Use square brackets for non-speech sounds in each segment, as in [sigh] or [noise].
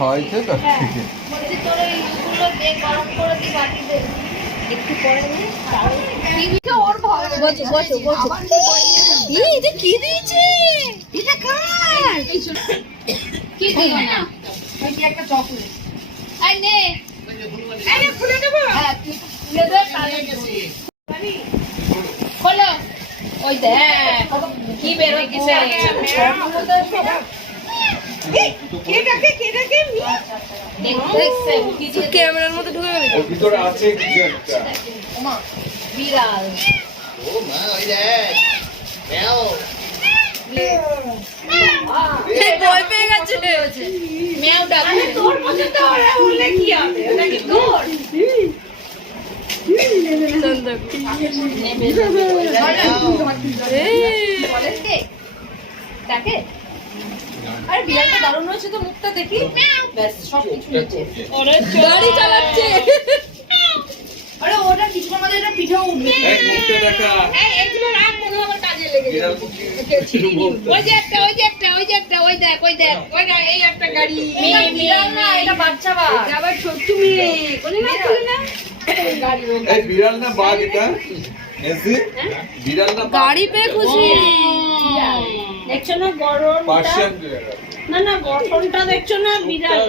খাওয়াইছে হ্যাঁ তোর এইগুলো দিয়ে গরম করে দি বাটিতে একটু পরে নি টিভিকে ওর ভয় বসো বসো বসো। এই এটা কি দিয়েছে? এটা কার? কি দিই না? ওই যে একটা চকলেট। আই নে। এই নে হ্যাঁ তুই একটু খুলে দে তাহলে খোলো। ওই দেখ কি বের গেছে দিয়ে ক্যামেরার মধ্যে ঢুকে গেল। ভিতরে আছে কিছু একটা। ওমা বিড়াল। ভয় পেয়ে গেছে। মেও ডাকছে তোর মধ্যে ওরা উঠলে কি হবে? ওটা কি তোর? ডাকে? আরে বিড়ালটা দারুণ হয়েছে তো মুখটা দেখি। ব্যাস সব কিছু হয়েছে গাড়ি চালাচ্ছে। আরে ওটা কিছু আমাদের এটা পিঠেও উঠবে। এই মুখটা দেখা। এই এগুলো রাখ মনে আমার কাজে লেগে বিড়াল [laughs] ওই যে একটা ওই যে একটা ওই যে একটা ওই দেখ ওই দেখ ওই দেখ এই একটা গাড়ি। মেয়ে বিড়াল না এটা বাচ্চা বা আবার ছোট্ট মেয়ে। না না। এই বিড়াল না বাঘ এটা? এসি? বিড়াল না গাড়ি পেয়ে খুশি। দেখছ না গরমটা? না না গঠনটা দেখছ না? বিড়াল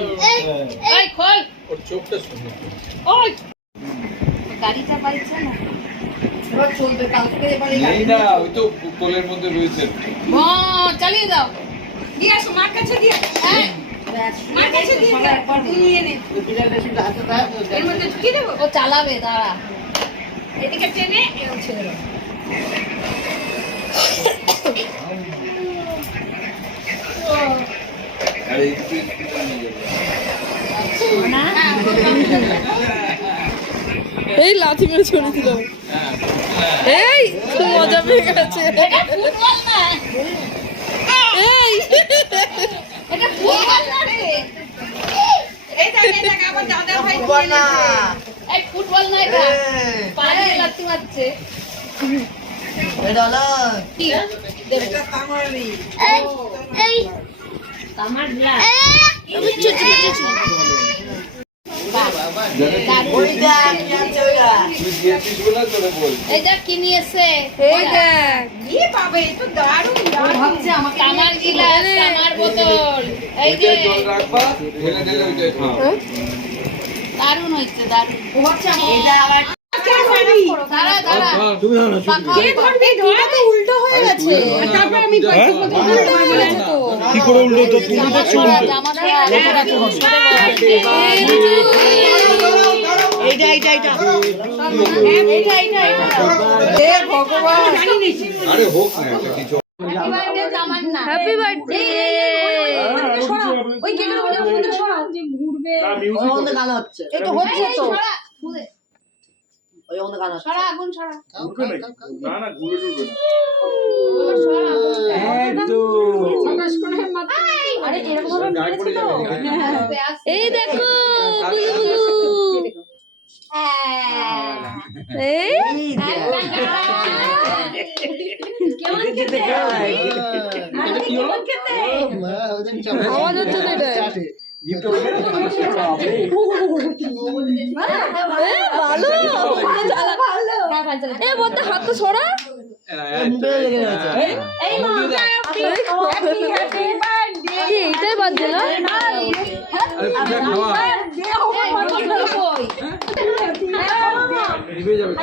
এই খোল। ওর চোখটা সুন্দর। ওই। গাড়িটা পাইছে না? চলবে কাল থেকে এবার গাড়ি না ওই তো কোলের মধ্যে রয়েছে। হ্যাঁ চালিয়ে দাও। দিয়ে আসো মার কাছে দিয়ে। হ্যাঁ। মার কাছে দিয়ে একবার নিয়ে নে। এর মধ্যে ঢুকিয়ে দেবো? ও চালাবে দাঁড়া। এদিকে টেনে এও ছেড়ে দাও। আরে এই লাথি মেরে ছড়ে দিল এই খুব মজা পেয়ে গেছে এটা ফুটবল না এই এটা ফুটবল না রে এই দেখ দেখ আমার দাদা ভাই ফুটবল না এই ফুটবল না এটা পায়ে লাথি মারছে কি? দেবে। আমার গ্লাস তুই দিয়েছিস বলে তোরে বল এই দেখ কি নিয়েছে এই দারুণ হচ্ছে দারুণ ও ভাবছে এটা আবার দাঁড়া দাঁড়া। উল্টো হয়ে গেছে। তারপর আমি কি করে উল্টো তো তুমি দেখছ এইটা এইটা এইটা আরে হোক না একটা কিছু হ্যাপি বার্থডে ওই কেকের উপরে মধ্যে সরাও যে এই তো হচ্ছে তো সরা আগুন সরা না না ঘুরে ঘুরবে না সরা আরে এরকম ভাবে গায়ে পড়ে যাবে এই দেখো বুলু বুলু এই কেমন খেতে হাত তো সরা এই মা হ্যাপি হ্যাপি বার্থডে কি এইটাই বাদ না নিভে যাবে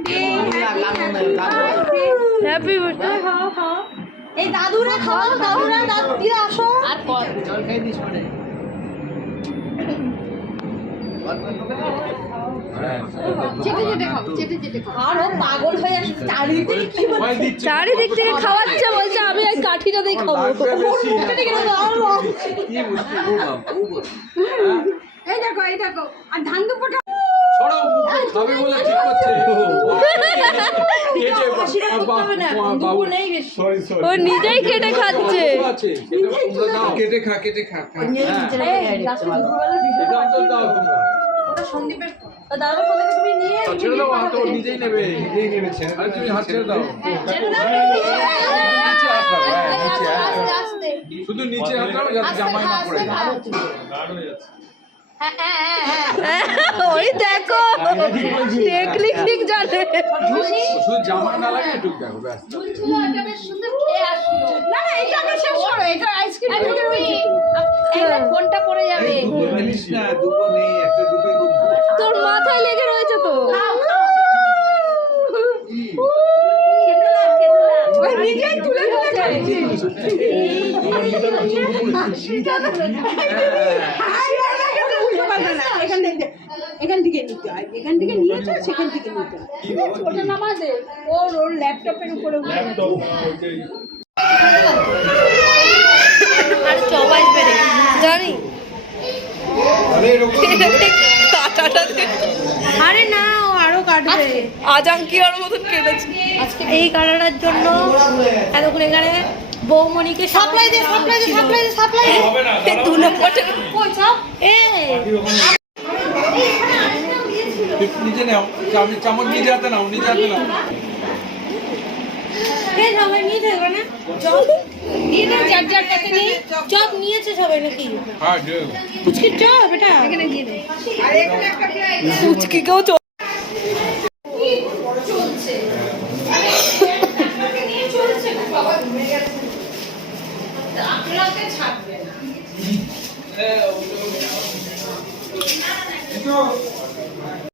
ওই বার্থডে এই দাদুরা খাও দাদুরা আসো। আর কত হয়ে চারিদিকে থেকে খাওয়াচ্ছে বলছে আমি এই কাঠিটা দিয়ে খাব এই দেখো এই দেখো আর ধান দুপটা বলে ঠিক করছে। [laughs] [laughs] ও নিজেই কেটে খাচ্ছে। খা কেটে খা। হ্যাঁ, তো দাও। সন্দীপের তুমি নিয়ে ছেড়ে দাও হাত নিজেই নেবে নিজেই নেবে ছেড়ে আরে তুমি হাত ছেড়ে দাও। নিচে হাত দাও হ্যাঁ হ্যাঁ। শুধু নিচে হাত দাও যাতে জামাই না পড়ে যায়। হ্যাঁ হ্যাঁ হ্যাঁ হ্যাঁ ওই দেখো টেকনিক ঠিক জানে। শুধু জামাই না লাগে একটু দেখো ব্যাস। ঝুলঝুলো একটা বেশ সুন্দর খেয়ে আসলো না না এটা আমি শেষ করো এটা আইসক্রিম আর তুমি এই ফোনটা পড়ে যাবে। দুটো না দুটো নেই একটা দুটোই তোর মাথায় লেগে রয়েছে তো। নিজেই তুলে তুলে খাচ্ছি উল্টো পাল্টা না এখান থেকে থেকে নিতে হয় এখান থেকে নিয়েছো সেখান থেকে নিতে হয় ওটা নামা দে। ওর ওর ল্যাপটপের উপরে আর আসবে জানি। আরে এরকম [laughs] কাটাটা আরে না ও আরও কাটবে। আজাঙ্কিয়ার মতন কেটেছে। আজকে এই কাটাটার জন্য এতক্ষণ এখানে বৌমণিকে সাপ্লাই দে সাপ্লাই দে সাপ্লাই দে সাপ্লাই দে। দু নম্বরটা কই এ। নিজে নাও চামচ চামচ নিজে হাতে নাও নিজে হাতে নাও কে সবাই নিয়ে থাকবে না। চপ। নিয়ে নাও চার চার কাছে নিয়ে চপ নিয়েছে সবাই নাকি? হ্যাঁ দেও পুচকি চপ এটা? এখানে দিয়ে দে ফুচকিকেও